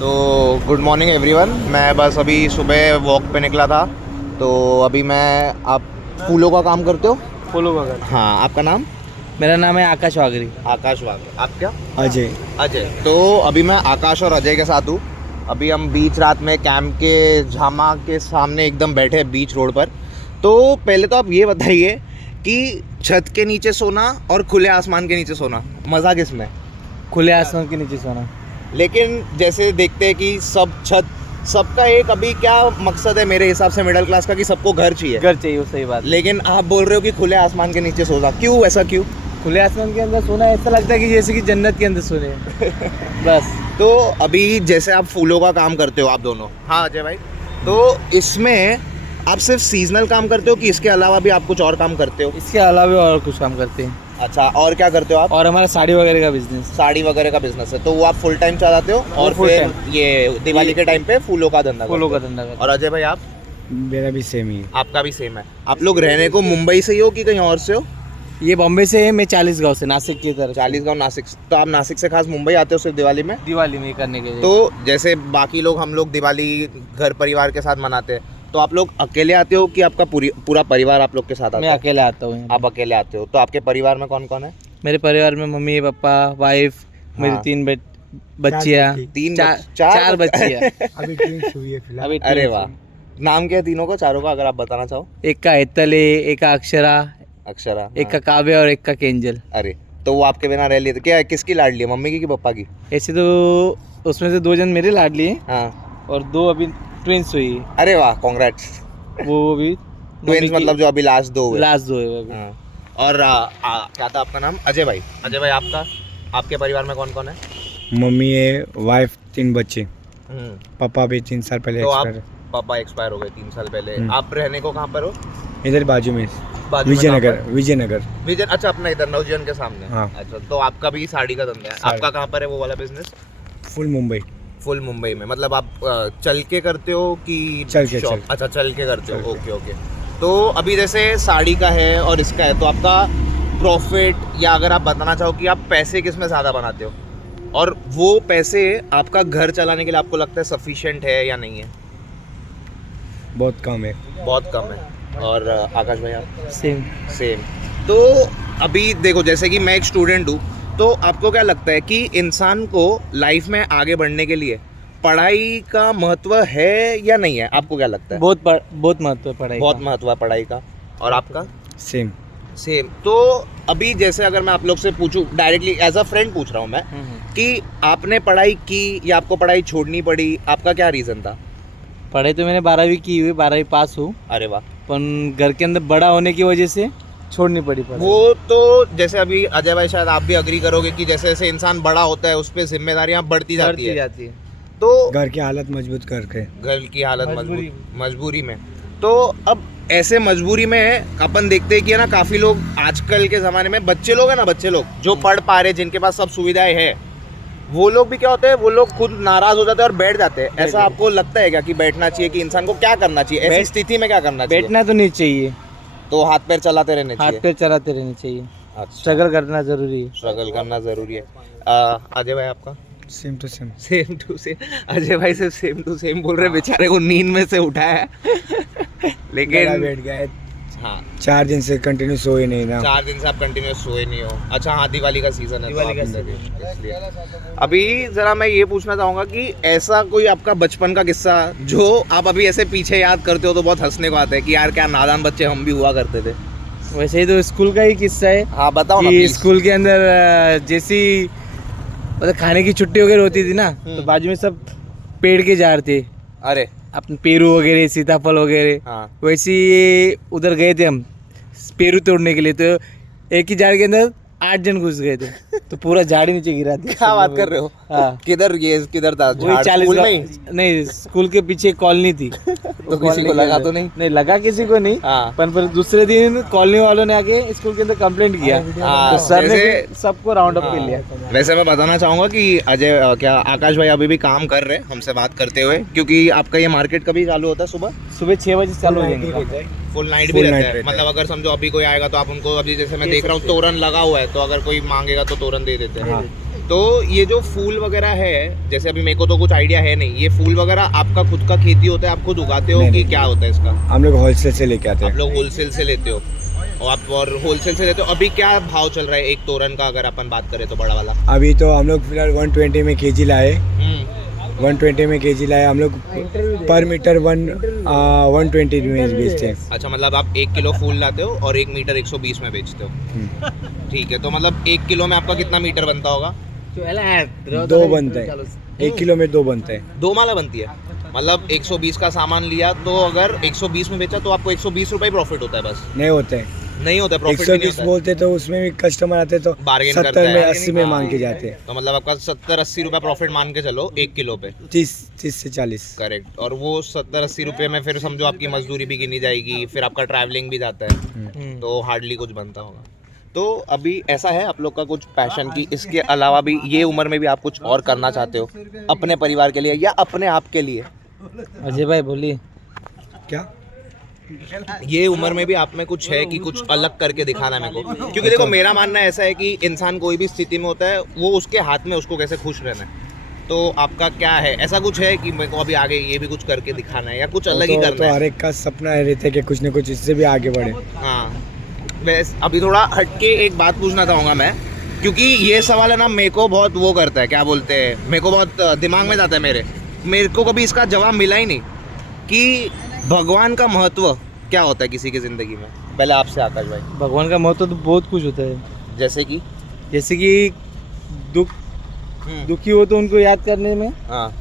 तो good morning everyone. मैं बस अभी सुबह वॉक पे निकला था। तो अभी आप फूलों का काम करते हो? फूलों का घर। हाँ, आपका नाम? मेरा नाम है आकाश वागरी। आकाश वाघ। आप क्या? अजय। अजय। तो अभी मैं आकाश और अजय के साथ हूँ। अभी हम बीच रात में कैंप के झामा के सामने एकदम बैठे हैं बीच रोड पर। तो पहले तो आप ये बताइए कि छत के नीचे सोना और खुले आसमान के नीचे सोना, मज़ा किस में? खुले आसमान के नीचे सोना। लेकिन जैसे देखते हैं कि सबका एक अभी क्या मकसद है मेरे हिसाब से मिडिल क्लास का, कि सबको घर चाहिए। घर चाहिए, वो सही बात। लेकिन आप बोल रहे हो कि खुले आसमान के नीचे सोना, क्यों? ऐसा क्यों? खुले आसमान के अंदर सोना ऐसा लगता है कि जैसे कि जन्नत के अंदर सोने बस। तो अभी जैसे आप फूलों का काम करते हो आप दोनों, हाँ अजय भाई, तो इसमें आप सिर्फ सीजनल काम करते हो कि इसके अलावा भी आप कुछ और काम करते हो? इसके अलावा और कुछ काम करते हैं। अच्छा, और क्या करते हो आप? और हमारा साड़ी वगैरह का बिजनेस। साड़ी वगैरह का बिजनेस है, तो वो आप फुल टाइम चलाते हो? और full फिर time। ये दिवाली के टाइम पे फूलों का धंधा फूलों का करते हो? धंधा करते और अजय भाई आप? मेरा भी सेम ही है। आपका भी सेम है। आप लोग रहने को मुंबई से ही हो कि कहीं और से हो? हैं। ये बॉम्बे से है, मैं 40 गाँव से, नासिक की तरफ। 40 गाँव नासिक। तो आप नासिक से खास मुंबई आते हो सिर्फ दिवाली में? दिवाली में करने के लिए। तो जैसे बाकी लोग, हम लोग दिवाली घर परिवार के साथ मनाते हैं, तो आप लोग अकेले आते हो कि आपका पूरा परिवार आप लोग के साथ आता मैं है? अकेला आता हूँ। आप अकेले आते हो। तो आपके परिवार में कौन कौन है? मेरे परिवार में मम्मी पापा वाइफ, मेरी हाँ। 3 बच्चियाँ, चार बच्चियाँ। अभी ट्विंस हुई है फिलहाल। अभी अरे twins वाह। हैं। नाम क्या है तीनों का, चारों का, अगर आप बताना चाहो? एक का एतल है, एक का अक्षरा, अक्षरा। एक का हाँ। काव्य और एक का केंजल। अरे, तो वो आपके बिना रह लिए थे क्या? किसकी लाडली है, मम्मी की कि पापा की? ऐसे तो उसमें से 2 जन मेरे लाडली हैं हाँ। और 2 अभी ट्विंस हुई है। अरे वाह, कॉन्ग्रेट्स। वो भी ट्विंस मतलब जो अभी लास्ट 2 हुए। लास्ट 2 है वो अभी। हाँ। और क्या था आपका नाम? अजय भाई। अजय भाई, आपके परिवार में कौन कौन है? मम्मी है, वाइफ, 3 बच्चे। हम्म। पापा भी 3 साल पहले तो आप, एक्सपायर। पापा एक्सपायर हो गए 3 साल पहले। आप रहने को कहाँ पर हो? इधर बाजू में बाजू में विजयनगर। कहाँ विजयनगर। पर? विजय। अच्छा, अपना इधर नवजीवन के सामने। हाँ। अच्छा, तो आपका भी साड़ी का धंधा है। साड़ी। आपका कहाँ पर है वो वाला business? Full Mumbai. Full Mumbai में। मतलब आप चल के करते हो कि चल के, शॉप? चल। अच्छा, चल के करते हो। चल के। Okay okay. तो अभी जैसे साड़ी का है और इसका है, तो आपका प्रॉफिट, या अगर आप बताना चाहो कि आप पैसे किस में ज़्यादा बनाते हो, और वो पैसे आपका घर चलाने के लिए आपको लगता है सफिशिएंट है या नहीं है? बहुत कम है। बहुत कम है। और आकाश भाई आप? सेम। सेम। तो अभी देखो, जैसे कि मैं एक स्टूडेंट हूँ, तो आपको क्या लगता है कि इंसान को लाइफ में आगे बढ़ने के लिए पढ़ाई का महत्व है या नहीं है? आपको क्या लगता है? बहुत महत्व है पढ़ाई बहुत का। महत्व है पढ़ाई का। और आपका? सेम। सेम। तो अभी जैसे अगर मैं आप लोग से पूछूं, डायरेक्टली एज अ फ्रेंड पूछ रहा हूँ मैं, कि आपने पढ़ाई की या आपको पढ़ाई छोड़नी पड़ी, आपका क्या रीज़न था? पढ़ाई तो मैंने 12वीं की हुई, 12वीं पास हूँ, अरे वाह। पर घर के अंदर बड़ा होने की वजह से छोड़नी पड़ी पढ़ाई। वो तो जैसे अभी अजय भाई शायद आप भी अग्री करोगे कि जैसे जैसे इंसान बड़ा होता है उस पर जिम्मेदारियां बढ़ती जाती है। तो घर की हालत मजबूत करके। घर की हालत मजबूरी मजबूरी में। तो अब ऐसे मजबूरी में अपन देखते हैं कि है ना, काफ़ी लोग आजकल के ज़माने में, बच्चे लोग हैं ना, बच्चे लोग जो पढ़ पा रहे, जिनके पास सब सुविधाएं हैं, वो लोग भी क्या होते हैं, वो लोग खुद नाराज़ हो जाते हैं और बैठ जाते हैं। ऐसा आपको लगता है क्या कि बैठना चाहिए, कि इंसान को क्या करना चाहिए ऐसी स्थिति में? क्या करना चाहिए? बैठना तो नहीं चाहिए, तो हाथ पैर चलाते रहने हाथ चाहिए। पैर चलाते रहने चाहिए। अच्छा, स्ट्रगल करना जरूरी है। स्ट्रगल करना ज़रूरी है। अजय भाई आपका? Same to same. Same to same. Ajay भाई से सेम टू सेम बोल रहे, बेचारे को नींद में से उठाया है गला लेकिन बैठ गया है। हाँ, 4 दिन से कंटिन्यू सोए नहीं ना। 4 दिन से आप कंटिन्यूस सोए नहीं हो। अच्छा, हाँ, दिवाली का सीजन है, दिवाली का इसलिए। अभी जरा मैं ये पूछना चाहूँगा कि ऐसा कोई आपका बचपन का किस्सा जो आप अभी ऐसे पीछे याद करते हो तो बहुत हंसने को आता है कि यार क्या नादान बच्चे हम भी हुआ करते थे? वैसे ही तो स्कूल का ही किस्सा है। हाँ, बताओ ना कि please। स्कूल के अंदर जैसी मतलब खाने की छुट्टी वगैरह होती थी ना, तो बाजू में सब पेड़ के झाड़ थे, अरे अपने पेरू वगैरह, सीताफल वगैरह। हाँ। वैसे ही उधर गए थे हम पेरू तोड़ने के लिए, तो एक ही झाड़ के अंदर 8 जन घुस गए थे, तो पूरा झाड़ ही नीचे गिरा दिया। क्या बात कर रहे हो? हाँ। किधर था वही झाड़? 40 स्कूल में ही? नहीं, स्कूल के पीछे कॉलोनी थी। तो किसी को लगा तो नहीं? नहीं लगा किसी को नहीं। हाँ। पर दूसरे दिन कॉलोनी वालों ने आके स्कूल के अंदर कंप्लेंट किया, हाँ, तो सर ने जैसे- फिर सबको राउंड अप कर लिया। वैसे मैं बताना चाहूँगा कि अजय, क्या आकाश भाई अभी भी काम कर रहे हैं हमसे बात करते हुए, क्योंकि आपका ये मार्केट कभी चालू होता है? सुबह 6 बजे चालू हो जाएंगे। फुल नाइट भी Full रहता night है? रहता है। मतलब अगर समझो अभी कोई आएगा तो आप उनको, अभी जैसे मैं देख रहा हूँ तोरण लगा हुआ है, तो अगर कोई मांगेगा तो तोरण दे देते हैं। हाँ। तो ये जो फूल वगैरह है, जैसे अभी मेरे को तो कुछ आइडिया है नहीं, ये फूल वगैरह आपका खुद का खेती होता है, आप खुद उगाते हो नहीं, कि नहीं। क्या होता है इसका? हम लोग होलसेल से लेके आते आप हैं। लोग होलसेल से लेते हो और होलसेल से लेते हो। अभी क्या भाव चल रहा है एक तोरन का, अगर अपन बात करें तो बड़ा वाला? अभी तो हम लोग फिलहाल 120 में केजी लाए। 120 में केजी लाए हम लोग। पर मीटर 120 में बेचते हैं। अच्छा, मतलब आप 1 किलो फूल लाते हो और 1 मीटर 120 में बेचते हो। ठीक है, तो मतलब 1 किलो में आपका कितना मीटर बनता होगा? 2 बनते हैं, 1 किलो में 2 बनते हैं। 2 माला बनती है। मतलब 120 का सामान लिया तो अगर 120 में बेचा तो आपको 120 रुपए प्रॉफिट होता है बस? नहीं होते हैं, नहीं होता, प्रॉफिट नहीं 120 होता है। बोलते तो उसमें भी कस्टमर आते तो Bargain 70 करता में है। 80 में मांग के जाते हैं। तो मतलब आपका 70-80 रुपए प्रॉफिट मान के चलो 1 किलो पे। 30 से 40। करेक्ट। और वो 70-80 रुपए में फिर समझो आपकी मजदूरी भी गिनी जाएगी, फिर आपका ट्रैवलिंग भी जाता है, तो हार्डली कुछ बनता होगा। तो अभी ऐसा है आप लोग का कुछ पैशन की इसके अलावा भी ये उम्र में भी आप कुछ और करना चाहते हो अपने परिवार के लिए या अपने आप के लिए? अजय भाई बोलिए। क्या? ये उम्र में भी आप में कुछ है कि कुछ अलग करके दिखाना है मेरे को? क्योंकि देखो मेरा मानना ऐसा है कि इंसान कोई भी स्थिति में होता है वो उसके हाथ में, उसको कैसे खुश रहना है। तो आपका क्या है, ऐसा कुछ है कि मेरे को अभी आगे ये भी कुछ करके दिखाना है या कुछ अलग ही तो करना है? हर एक का सपना रहता है कि कुछ न कुछ इससे भी आगे बढ़े। हाँ, वैसे अभी थोड़ा हटके एक बात पूछना चाहूँगा मैं, क्योंकि ये सवाल है ना मेरे को बहुत वो करता है, क्या बोलते हैं, मेरे को बहुत दिमाग में जाता है मेरे को कभी इसका जवाब मिला ही नहीं कि भगवान का महत्व क्या होता है किसी की ज़िंदगी में। पहले आपसे आकाश भाई। भगवान का महत्व तो बहुत कुछ होता है, जैसे कि दुखी हो तो उनको याद करने में, हाँ,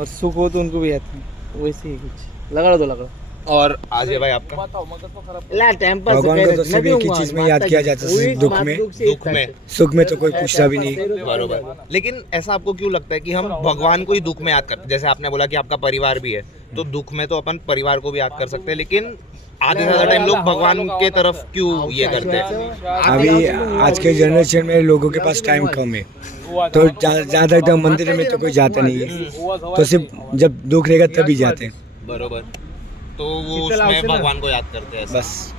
और सुख हो तो उनको भी याद करने, वैसे ही कुछ। लगड़ा और अजय भाई आपका? भगवान को तो सिर्फ एक ही चीज में याद किया जाता है, दुख में। दुख में। सुख में तो कोई पूछता भी नहीं। बरोबर। लेकिन ऐसा आपको क्यों लगता है कि हम भगवान को ही दुख में याद करते हैं? जैसे आपने बोला कि आपका परिवार भी है, तो दुख में तो अपन परिवार को भी याद कर सकते हैं, लेकिन आधे से ज़्यादा टाइम लोग भगवान के तरफ क्यों ये करते हैं? अभी आज के जनरेशन में लोगों के पास टाइम कम है, तो ज़्यादा एकदम मंदिर में तो कोई जाता नहीं है, तो सिर्फ जब दुख रहेगा तभी जाते हैं। बरोबर। तो वो उसमें भगवान को याद करते हैं बस।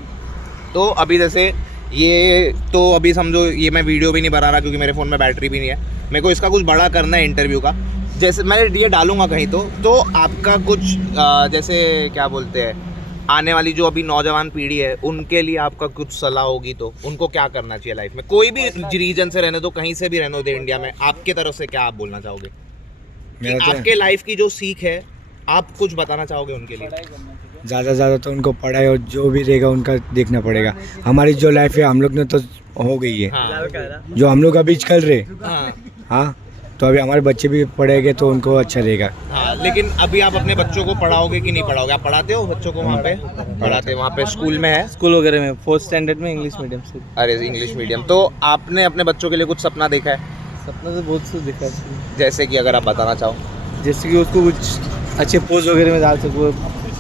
तो अभी जैसे ये तो अभी समझो ये मैं वीडियो भी नहीं बना रहा क्योंकि मेरे फ़ोन में बैटरी भी नहीं है, मेरे को इसका कुछ बड़ा करना है इंटरव्यू का। जैसे मैं ये डालूंगा कहीं तो आपका कुछ जैसे क्या बोलते हैं, आने वाली जो अभी नौजवान पीढ़ी है उनके लिए आपका कुछ सलाह होगी तो उनको क्या करना चाहिए लाइफ में? कोई भी रीजन से रहने दो, कहीं से भी रहने दो इंडिया में, आपके तरफ से क्या आप बोलना चाहोगे कि आपके लाइफ की जो सीख है आप कुछ बताना चाहोगे उनके लिए? ज़्यादा तो उनको पढ़ाई और जो भी रहेगा उनका देखना पड़ेगा। हमारी जो लाइफ है हम लोग ने तो हो गई है, हाँ, जो हम लोग अभी चल रहे। हाँ, हाँ, तो अभी हमारे बच्चे भी पढ़ेंगे तो उनको अच्छा रहेगा। हाँ। लेकिन अभी आप अपने बच्चों को पढ़ाओगे कि नहीं पढ़ाओगे? आप पढ़ाते हो बच्चों को वहाँ पे? पढ़ाते हैं वहाँ पे स्कूल में है? स्कूल वगैरह में 4th स्टैंडर्ड में इंग्लिश मीडियम से। अरे इंग्लिश मीडियम। तो आपने अपने बच्चों के लिए कुछ सपना देखा है? सपना तो बहुत से दिखा है, जैसे कि अगर आप बताना चाहो। जैसे कि उसको कुछ अच्छे पोस्ट वगैरह में डाल सको,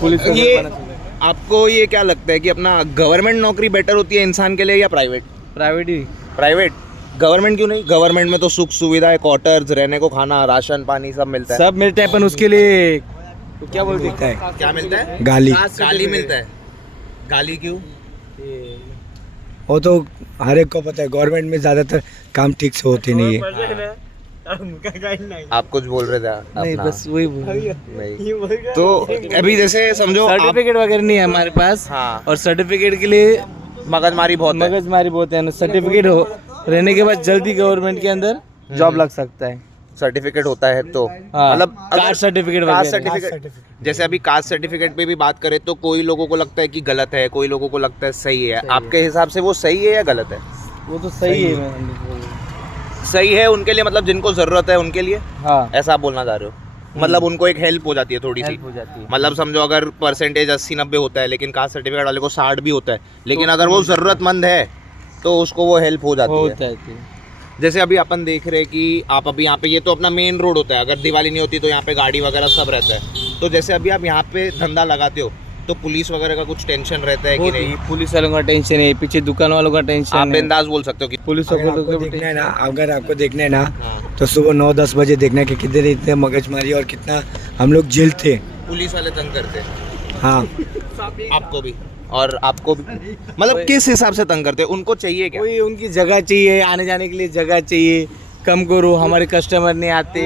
पुलिस ये वगैरह बना सको। आपको ये क्या लगता है कि अपना गवर्नमेंट नौकरी बेटर होती है इंसान के लिए या प्राइवेट? प्राइवेट ही। प्राइवेट। गवर्नमेंट क्यों नहीं? गवर्नमेंट में तो सुख सुविधाएं, क्वार्टर्स, रहने को खाना, राशन पानी सब मिलता है। सब मिलता है, अपन उसके लिए तो क्या बोलते मिलता है क्या मिलता है? गाली। गाली मिलता है। गाली क्यों? वो तो हर एक को पता है, गवर्नमेंट में ज़्यादातर काम ठीक से होते नहीं है। आप कुछ बोल रहे थे नहीं, अपना? बस वही बोल। नहीं। तो अभी जैसे समझो आप, सर्टिफिकेट वगैरह नहीं है हमारे पास, हाँ, और सर्टिफिकेट के लिए मगजमारी बहुत है। मगजमारी बहुत है। सर्टिफिकेट हो रहने के बाद जल्दी गवर्नमेंट के अंदर जॉब लग सकता है। सर्टिफिकेट होता है तो हाँ, मतलब कास्ट सर्टिफिकेट कास्ट वगैरह। सर्टिफिकेट, जैसे अभी कास्ट सर्टिफिकेट पे भी बात करें तो कोई लोगों को लगता है कि गलत है, कोई लोगों को लगता है सही है। आपके हिसाब से वो सही है या गलत है? वो तो सही है। सही है उनके लिए, मतलब जिनको जरूरत है उनके लिए, हाँ, ऐसा आप बोलना चाह रहे हो? मतलब उनको एक हेल्प हो जाती है थोड़ी सी। हेल्प हो जाती है। मतलब समझो अगर परसेंटेज 80-90 होता है लेकिन कास्ट सर्टिफिकेट वाले को 60 भी होता है, लेकिन अगर वो जरूरतमंद है तो उसको वो हेल्प हो जाती है। होता है तो। जैसे अभी अपन देख रहे हैं कि आप अभी यहाँ पे, ये तो अपना मेन रोड होता है, अगर दिवाली नहीं होती तो यहाँ पे गाड़ी वगैरह सब रहता है। तो जैसे अभी आप यहाँ पे धंधा लगाते हो तो पुलिस वगैरह का कुछ टेंशन रहता है कि नहीं? पुलिस वालों का टेंशन है, पीछे दुकान वालों का टेंशन आप है। बिंदास बोल सकते हो कि पुलिस अगर वालों आपको का देखना है ना, अगर आपको देखना है ना, हाँ, तो सुबह 9-10 बजे देखना है कि कितने इतने मगजमारी और कितना हम लोग जेल थे। पुलिस वाले तंग करते हैं हाँ, आपको भी और आपको भी? मतलब किस हिसाब से तंग करते हैं? उनको चाहिए क्या? कोई उनकी जगह चाहिए, आने जाने के लिए जगह चाहिए, कम करो, हमारे कस्टमर नहीं आते।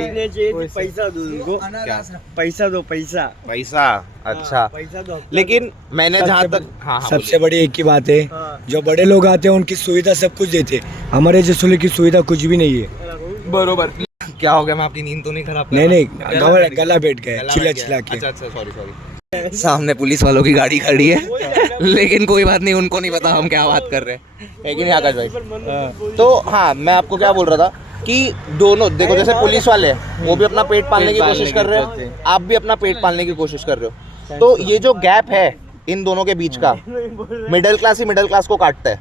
पैसा दो उनको, क्या पैसा दो, पैसा पैसा? अच्छा, पैसा दो। लेकिन मैंने जहाँ सबसे तक हाँ हाँ सबसे बड़ी एक ही बात है, जो बड़े लोग आते हैं उनकी सुविधा सब कुछ देते हैं, हमारे जैसे लोग की सुविधा कुछ भी नहीं है। बोलिए। बरोबर। क्या हो गया, मैं आपकी नींद तो नहीं खराब कर नहीं रहा? नहीं, गला बैठ गया गला चिल्ला बैठ गया। चिल्ला के। अच्छा अच्छा, सॉरी सॉरी। सामने पुलिस वालों की गाड़ी खड़ी है, लेकिन कोई बात नहीं, उनको नहीं पता हम क्या बात कर रहे हैं, है कि नहीं आकाश भाई? तो हाँ, मैं आपको क्या बोल रहा था कि दोनों देखो, जैसे पुलिस वाले हैं वो भी अपना पेट पालने की कोशिश कर रहे हो, आप भी अपना पेट पालने की कोशिश कर रहे हो। तो ये जो गैप है इन दोनों के बीच का, मिडिल क्लास ही मिडिल क्लास को काटता है,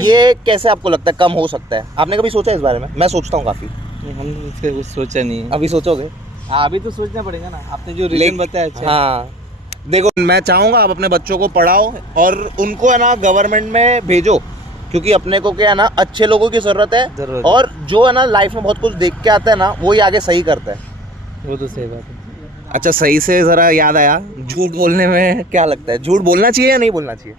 ये कैसे आपको लगता है कम हो सकता है? आपने कभी सोचा इस बारे में? मैं सोचता हूँ काफी। हम इसके कुछ सोचा नहीं है। अभी सोचोगे? अभी तो सोचना पड़ेगा ना, आपने जो रीजन बताया अच्छा है। हाँ, देखो मैं चाहूँगा आप अपने बच्चों को पढ़ाओ और उनको है ना गवर्नमेंट में भेजो, क्योंकि अपने को क्या है ना, अच्छे लोगों की ज़रूरत है, जरूरत। और जो है ना लाइफ में बहुत कुछ देख के आता है ना, वो ही आगे सही करता है। वो तो सही बात है। अच्छा, सही से ज़रा याद आया, झूठ बोलने में क्या लगता है, झूठ बोलना चाहिए या नहीं बोलना चाहिए?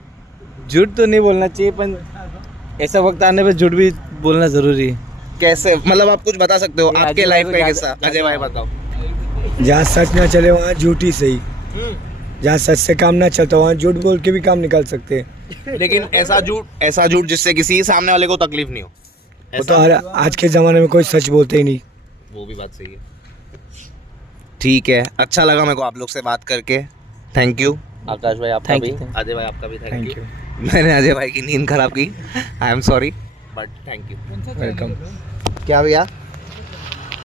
झूठ तो नहीं बोलना चाहिए, पर ऐसा वक्त आने पे झूठ भी बोलना जरूरी है। कैसे, मतलब आप कुछ बता सकते हो नहीं, आपके अजय लाइफ भाई का को किस्सा? ज्यादा- अजय भाई बताओ। जहाँ सच ना चले वहाँ झूठ ही सही, जहाँ सच से काम ना चलता वहाँ झूठ बोल के भी काम निकाल सकते हैं। लेकिन ऐसा झूठ जिससे किसी सामने वाले को तकलीफ नहीं हो, वो तो आज के ज़माने में कोई सच बोलते ही नहीं। वो भी बात सही है। ठीक है, अच्छा लगा मेरे को आप लोग से बात करके। थैंक यू आकाश भाई, आपका Thank भी, you, thank अजय भाई आपका भी थैंक थैंक यू। यू, मैंने अजय भाई की नींद खराब की, I am sorry, but thank you. Welcome. क्या भैया?